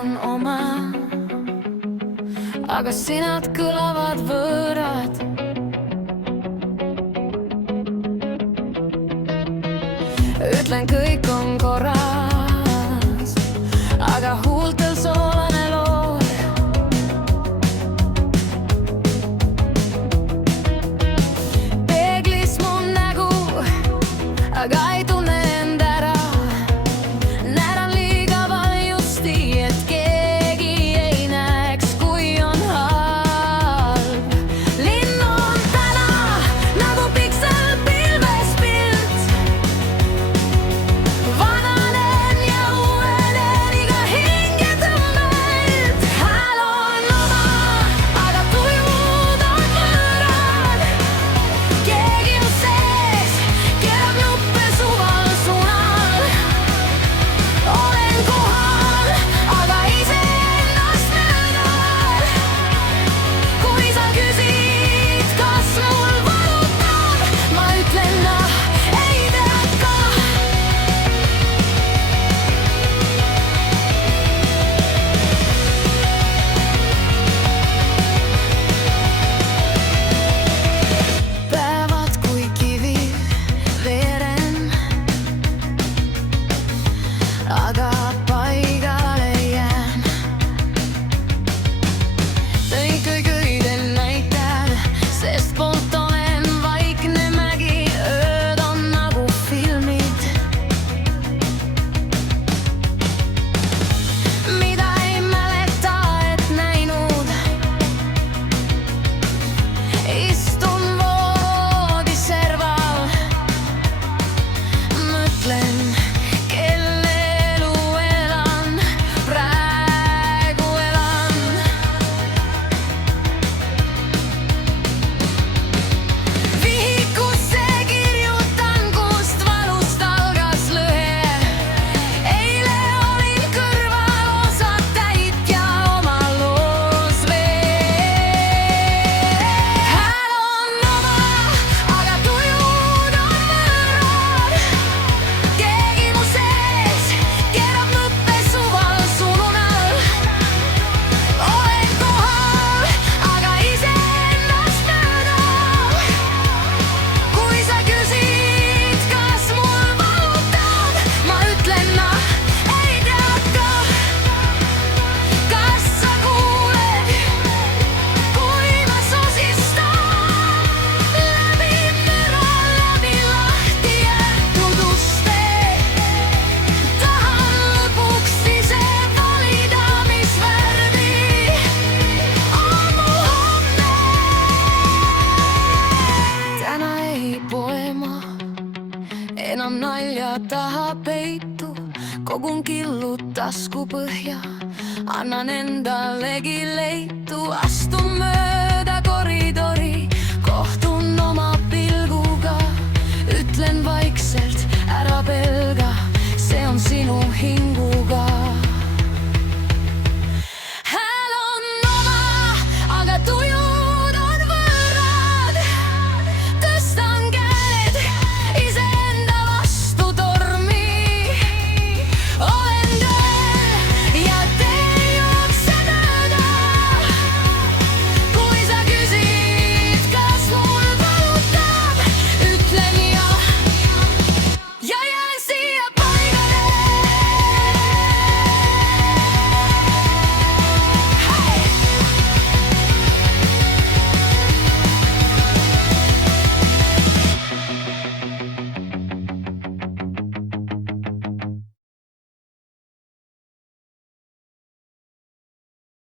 on oma, aga sinad kõlavad võõrad. Ütlen, kõik on korras, aga huultel soolane loor. Peeglis mu nägu, aga ei tunne end ära. Näran liiga valjusti, et keegi ei näeks, kui on halb. Linn on täna nagu piksel pilves pilt. Vananen ja uuenen iga hingetõmbelt. Hääl on oma, aga tujud on võõrad. Keegi on sees, keerab nuppe suval suunal. Olen kohal, aga iseennast möödan. Kui sa küsid, kas mul valutab, ma ütlen ei tea ka. Päevad kui kivi veeren, aga paigale jään. Tõin kõik öiden näitel, sest poolt olen vaikne mägi. Ööd on nagu filmid, mida ei mäleta, et näinud. Istun voodiserval, mõtlen, kelle elu elan, praegu elan. Vihikusse kirjutan, kust valust algas lõhe. Eile olin kõrval, osad täitja oma loos veel. Hääl on oma, aga tujud on võõrad. Keegi mu sees keerab nuppe suval suunal. Olen kohal, aga iseennast möödan. Kui sa küsid, kas mul valutab, ma ütlen ei tea ka. Kas sa kuuled, kui ma sosistan läbi müra, läbi lahti jäetud uste? Tahan lõpuks ise valida, mis värvi on mu homne. Täna ei poe ma enam nalja taha peitu. Kogun killud taskupõhja, annan endalegi leitu, astun mööda.